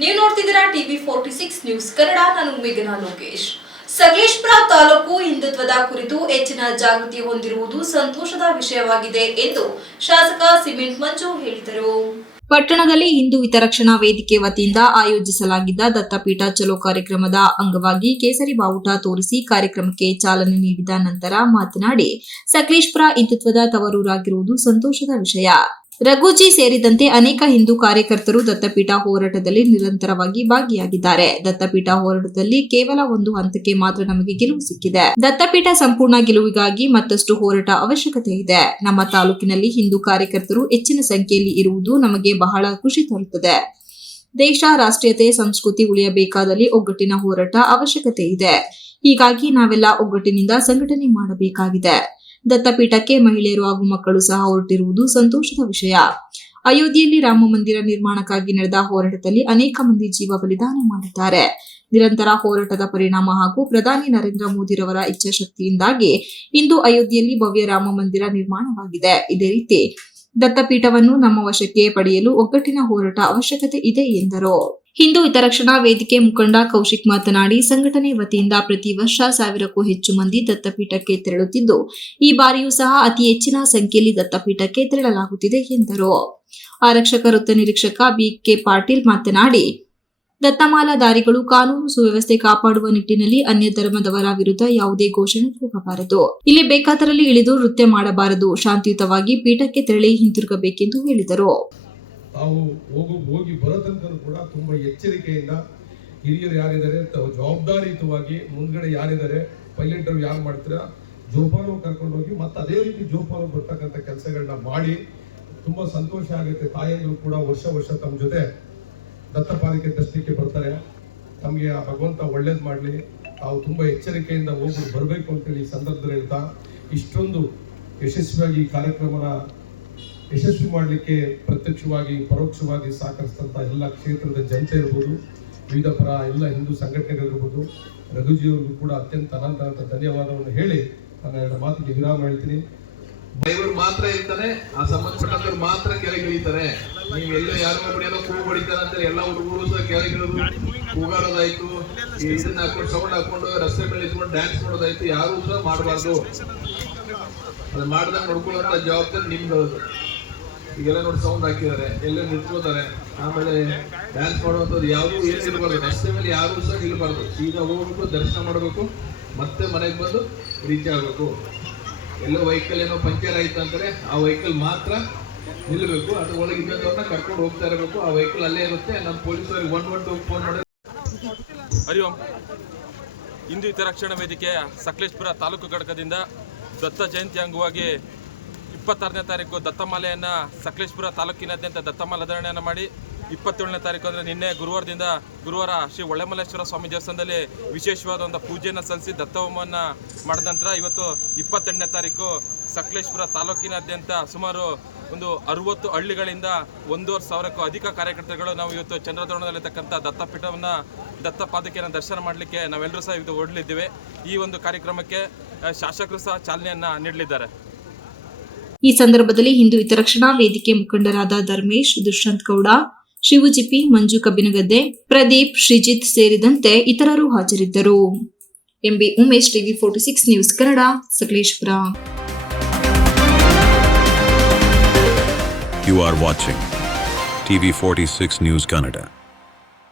ನೀವು ನೋಡ್ತಿದ್ದೀರಾ TV forty six news Kannada, ನಾನು ಮೇಘನಾ ಲೋಕೇಶ್. ಸಕಲೇಶ್ಪುರ ತಾಲೂಕು ಹಿಂದುತ್ವದ ಕುರಿತು ಹೆಚ್ಚಿನ ಜಾಗೃತಿ ಹೊಂದಿರುವುದು ಸಂತೋಷದ ವಿಷಯವಾಗಿದೆ ಎಂದು ಶಾಸಕ ಸಿಮೆಂಟ್ ಮಂಜು ಹೇಳಿದರು. ಪಟ್ಟಣದಲ್ಲಿ ಹಿಂದೂ ಹಿತರಕ್ಷಣಾ ವೇದಿಕೆ ವತಿಯಿಂದ ಆಯೋಜಿಸಲಾಗಿದ್ದ ದತ್ತಪೀಠ ಚಲೋ ಕಾರ್ಯಕ್ರಮದ ಅಂಗವಾಗಿ ಕೇಸರಿ ಬಾವುಟ ತೋರಿಸಿ ಕಾರ್ಯಕ್ರಮಕ್ಕೆ ಚಾಲನೆ ನೀಡಿದ ನಂತರ ಮಾತನಾಡಿ, ಸಕಲೇಶ್ಪುರ ಹಿಂದುತ್ವದ ತವರೂರಾಗಿರುವುದು ಸಂತೋಷದ ವಿಷಯ. ರಘುಜಿ ಸೇರಿದಂತೆ ಅನೇಕ ಹಿಂದೂ ಕಾರ್ಯಕರ್ತರು ದತ್ತಪೀಠ ಹೋರಾಟದಲ್ಲಿ ನಿರಂತರವಾಗಿ ಭಾಗಿಯಾಗಿದ್ದಾರೆ. ದತ್ತಪೀಠ ಹೋರಾಟದಲ್ಲಿ ಕೇವಲ ಒಂದು ಹಂತಕ್ಕೆ ಮಾತ್ರ ನಮಗೆ ಗೆಲುವು ಸಿಕ್ಕಿದೆ. ದತ್ತಪೀಠ ಸಂಪೂರ್ಣ ಗೆಲುವಿಗಾಗಿ ಮತ್ತಷ್ಟು ಹೋರಾಟ ಅವಶ್ಯಕತೆ ಇದೆ. ನಮ್ಮ ತಾಲೂಕಿನಲ್ಲಿ ಹಿಂದೂ ಕಾರ್ಯಕರ್ತರು ಹೆಚ್ಚಿನ ಸಂಖ್ಯೆಯಲ್ಲಿ ಇರುವುದು ನಮಗೆ ಬಹಳ ಖುಷಿ ತರುತ್ತದೆ. ದೇಶ, ರಾಷ್ಟ್ರೀಯತೆ, ಸಂಸ್ಕೃತಿ ಉಳಿಯಬೇಕಾದಲ್ಲಿ ಒಗ್ಗಟ್ಟಿನ ಹೋರಾಟ ಅವಶ್ಯಕತೆ ಇದೆ. ಹೀಗಾಗಿ ನಾವೆಲ್ಲ ಒಗ್ಗಟ್ಟಿನಿಂದ ಸಂಘಟನೆ ಮಾಡಬೇಕಾಗಿದೆ. ದತ್ತಪೀಠಕ್ಕೆ ಮಹಿಳೆಯರು ಹಾಗೂ ಮಕ್ಕಳು ಸಹ ಹೊರಟಿರುವುದು ಸಂತೋಷದ ವಿಷಯ. ಅಯೋಧ್ಯೆಯಲ್ಲಿ ರಾಮ ಮಂದಿರ ನಿರ್ಮಾಣಕ್ಕಾಗಿ ನಡೆದ ಹೋರಾಟದಲ್ಲಿ ಅನೇಕ ಮಂದಿ ಜೀವ ಬಲಿದಾನ ಮಾಡಿದ್ದಾರೆ. ನಿರಂತರ ಹೋರಾಟದ ಪರಿಣಾಮ ಹಾಗೂ ಪ್ರಧಾನಿ ನರೇಂದ್ರ ಮೋದಿರವರ ಇಚ್ಛಾಶಕ್ತಿಯಿಂದಾಗಿ ಇಂದು ಅಯೋಧ್ಯೆಯಲ್ಲಿ ಭವ್ಯ ರಾಮ ಮಂದಿರ ನಿರ್ಮಾಣವಾಗಿದೆ. ಇದೇ ರೀತಿ ದತ್ತಪೀಠವನ್ನು ನಮ್ಮ ವಶಕ್ಕೆ ಪಡೆಯಲು ಒಗ್ಗಟ್ಟಿನ ಹೋರಾಟ ಅವಶ್ಯಕತೆ ಇದೆ ಎಂದರು. ಹಿಂದೂ ಹಿತರಕ್ಷಣಾ ವೇದಿಕೆ ಮುಖಂಡ ಕೌಶಿಕ್ ಮಾತನಾಡಿ, ಸಂಘಟನೆ ವತಿಯಿಂದ ಪ್ರತಿ ವರ್ಷ ಸಾವಿರಕ್ಕೂ ಹೆಚ್ಚು ಮಂದಿ ದತ್ತಪೀಠಕ್ಕೆ ತೆರಳುತ್ತಿದ್ದು, ಈ ಬಾರಿಯೂ ಸಹ ಅತಿ ಹೆಚ್ಚಿನ ಸಂಖ್ಯೆಯಲ್ಲಿ ದತ್ತಪೀಠಕ್ಕೆ ತೆರಳಲಾಗುತ್ತಿದೆ ಎಂದರು. ಆರಕ್ಷಕ, ವೃತ್ತ ನಿರೀಕ್ಷಕ ಬಿಕೆ ಪಾಟೀಲ್ ಮಾತನಾಡಿ ದತ್ತಮಾಲಾಧಾರಿಗಳು ಕಾನೂನು ಸುವ್ಯವಸ್ಥೆ ಕಾಪಾಡುವ ನಿಟ್ಟಿನಲ್ಲಿ ಅನ್ಯ ಧರ್ಮದವರ ವಿರುದ್ಧ ಯಾವುದೇ ಘೋಷಣೆ ಹೋಗಬಾರದು. ಇಲ್ಲಿ ಬೇಕಾದರಲ್ಲಿ ಇಳಿದು ನೃತ್ಯ ಮಾಡಬಾರದು. ಶಾಂತಿಯುತವಾಗಿ ಪೀಠಕ್ಕೆ ತೆರಳಿ ಹಿಂತಿರುಗಬೇಕೆಂದು ಹೇಳಿದರು. ತಾವು ಹೋಗು, ಹೋಗಿ ಬರೋ ತನಕ ಕೂಡ ತುಂಬಾ ಎಚ್ಚರಿಕೆಯಿಂದ ಹಿರಿಯರು ಯಾರಿದ್ದಾರೆ ತಾವು ಜವಾಬ್ದಾರಿಯುತವಾಗಿ ಮುಂದ್ಗಡೆ ಯಾರಿದ್ದಾರೆ, ಪೈಲಟರು ಯಾರು ಮಾಡ್ತೀರಾ ಜೋಪಾನ ಕರ್ಕೊಂಡು ಹೋಗಿ ಮತ್ತೆ ಅದೇ ರೀತಿ ಜೋಪಾನ ಬರ್ತಕ್ಕಂಥ ಕೆಲಸಗಳನ್ನ ಮಾಡಿ ತುಂಬಾ ಸಂತೋಷ ಆಗುತ್ತೆ. ತಾಯಿಯಲ್ಲೂ ಕೂಡ ವರ್ಷ ವರ್ಷ ತಮ್ಮ ಜೊತೆ ದತ್ತಪಾಲಿಕೆ ದೃಷ್ಟಿಗೆ ಬರ್ತಾರೆ. ತಮಗೆ ಆ ಭಗವಂತ ಒಳ್ಳೇದು ಮಾಡಲಿ. ತಾವು ತುಂಬಾ ಎಚ್ಚರಿಕೆಯಿಂದ ಹೋಗಿ ಬರಬೇಕು ಅಂತೇಳಿ ಈ ಸಂದರ್ಭದಲ್ಲಿ ಹೇಳ್ತಾ ಇಷ್ಟೊಂದು ಯಶಸ್ವಿಯಾಗಿ ಈ ಕಾರ್ಯಕ್ರಮನ ಯಶಸ್ವಿ ಮಾಡಲಿಕ್ಕೆ ಪ್ರತ್ಯಕ್ಷವಾಗಿ, ಪರೋಕ್ಷವಾಗಿ ಸಹಕರಿಸಿದಂಥ ಎಲ್ಲ ಕ್ಷೇತ್ರದ ಜನತೆ ಇರ್ಬೋದು, ವಿವಿಧ ಪರ ಎಲ್ಲ ಹಿಂದೂ ಸಂಘಟನೆಗಳಿರ್ಬೋದು ರಘುಜಿಯವ್ರಿಗೂ ಕೂಡ ಅತ್ಯಂತ ಅನಂತ ಅನಂತ ಧನ್ಯವಾದವನ್ನು ಹೇಳಿ ನನ್ನ ಎರಡು ಮಾತಿಗೆ ವಿರಾಮ ಹೇಳ್ತೀನಿ. ಡ್ರೈವರ್ ಮಾತ್ರ ಇರ್ತಾರೆ ಆ ಸಂಬಂಧಪಟ್ಟಂತವ್ರು ಮಾತ್ರ ಕೆಳಗೆ ಇಳಿತಾರೆ. ನೀವು ಎಲ್ಲೋ ಯಾರೋ ಒಬ್ಬರು ಏನೋ ಕೂಗು ಹೊಡಿತಾರೆ ಅಂತ ಎಲ್ಲ ಹುಡುಗರು ಸಹ ಕೆಳಗಿಳಿದ್ರು ಕೂಗಾಡೋದಾಯ್ತು ಇದನ್ನ ಹಾಕೊಂಡು ಸೌಂಡ್ ಹಾಕೊಂಡು ರಸ್ತೆ ಮೇಲೆ ಇಟ್ಕೊಂಡು ಡ್ಯಾನ್ಸ್ ಮಾಡೋದಾಯ್ತು, ಯಾರು ಸಹ ಮಾಡಬಾರ್ದು. ಅದು ಮಾಡ್ದಂಗೆ ನೋಡ್ಕೊಳ್ಳುವಂತ ಜವಾಬ್ದಾರಿ ನಿಮ್ದು ಈಗೆಲ್ಲ ನೋಡಿ ಸೌಂಡ್ ಹಾಕಿದ್ದಾರೆ. ಎಲ್ಲ ನಿಂತ್ಕೋತಾರೆ. ಆಮೇಲೆ ಡ್ಯಾನ್ಸ್ ಮಾಡುವಂಥದ್ದು ಯಾವುದೂ ಏನು ಇರಬಾರ್ದು. ರಸ್ತೆ ಮೇಲೆ ಯಾರು ಸಹ ನಿಲ್ಬಾರ್ದು. ಈಗ ಹೋಗ್ಬೇಕು ದರ್ಶನ ಮಾಡಬೇಕು. ಮತ್ತೆ ಮನೆಗೆ ಬಂದು ರೀಚ್ ಆಗಬೇಕು. ಎಲ್ಲ ವೆಹಿಕಲ್ ಏನೋ ಪಂಚರ್ ಆಯ್ತು ಅಂತಾರೆ, ಆ ವೆಹಿಕಲ್ ಮಾತ್ರ ನಿಲ್ಲಬೇಕು ಅದ್ರ ಒಳಗೆ ಇನ್ನೊಂದವ್ರನ್ನ ಕರ್ಕೊಂಡು ಹೋಗ್ತಾ ಇರಬೇಕು. ಆ ವೆಹಿಕಲ್ ಅಲ್ಲೇ ಇರುತ್ತೆ. ನಮ್ಮ ಪೊಲೀಸರಿಗೆ ಒನ್ ಒನ್ ಟು ಫೋನ್ ಮಾಡಿ ಹರಿ ಓಂ ಹಿಂದೂ ಹಿತರಕ್ಷಣಾ ವೇದಿಕೆಯ ಸಕಲೇಶ್ಪುರ ತಾಲೂಕು ಘಟಕದಿಂದ ದತ್ತ ಜಯಂತಿ ಅಂಗವಾಗಿ ಇಪ್ಪತ್ತಾರನೇ ತಾರೀಕು ದತ್ತಮಾಲೆಯನ್ನು ಸಕಲೇಶ್ಪುರ ತಾಲೂಕಿನಾದ್ಯಂತ ದತ್ತಮಾಲಾಧಾರಣೆಯನ್ನು ಮಾಡಿ ಇಪ್ಪತ್ತೇಳನೇ ತಾರೀಕು ಅಂದರೆ ನಿನ್ನೆ ಗುರುವಾರದಿಂದ ಗುರುವಾರ ಶ್ರೀ ಒಳ್ಳೆಮಲ್ಲೇಶ್ವರ ಸ್ವಾಮಿ ದೇವಸ್ಥಾನದಲ್ಲಿ ವಿಶೇಷವಾದ ಒಂದು ಪೂಜೆಯನ್ನು ಸಲ್ಲಿಸಿ ದತ್ತಹೋಮವನ್ನು ಮಾಡಿದ ನಂತರ ಇವತ್ತು ಇಪ್ಪತ್ತೆಂಟನೇ ತಾರೀಕು ಸಕಲೇಶ್ಪುರ ತಾಲೂಕಿನಾದ್ಯಂತ ಸುಮಾರು ಒಂದು ಅರುವತ್ತು ಹಳ್ಳಿಗಳಿಂದ ಒಂದೂವರೆ ಸಾವಿರಕ್ಕೂ ಅಧಿಕ ಕಾರ್ಯಕರ್ತರುಗಳು ನಾವು ಇವತ್ತು ಚಂದ್ರದ್ರೋಣದಲ್ಲಿರ್ತಕ್ಕಂಥ ದತ್ತಪೀಠವನ್ನು ದತ್ತ ಪಾದಕೆಯನ್ನು ದರ್ಶನ ಮಾಡಲಿಕ್ಕೆ ನಾವೆಲ್ಲರೂ ಸಹ ಇವತ್ತು ಓಡಲಿದ್ದೇವೆ ಈ ಒಂದು ಕಾರ್ಯಕ್ರಮಕ್ಕೆ ಶಾಸಕರು ಸಹ ಚಾಲನೆಯನ್ನು ನೀಡಲಿದ್ದಾರೆ. ಈ ಸಂದರ್ಭದಲ್ಲಿ ಹಿಂದೂ ಹಿತರಕ್ಷಣಾ ವೇದಿಕೆ ಮುಖಂಡರಾದ ಧರ್ಮೇಶ್, ದುಷ್ಯಂತ್ ಗೌಡ ಶಿವಜಿಪಿ ಮಂಜು ಕಬ್ಬಿನಗದ್ದೆ, ಪ್ರದೀಪ್, ಶ್ರೀಜಿತ್ ಸೇರಿದಂತೆ ಇತರರು ಹಾಜರಿದ್ದರು M B Umesh, TV forty six news Kannada, Sakleshpur You are watching TV46 News Canada.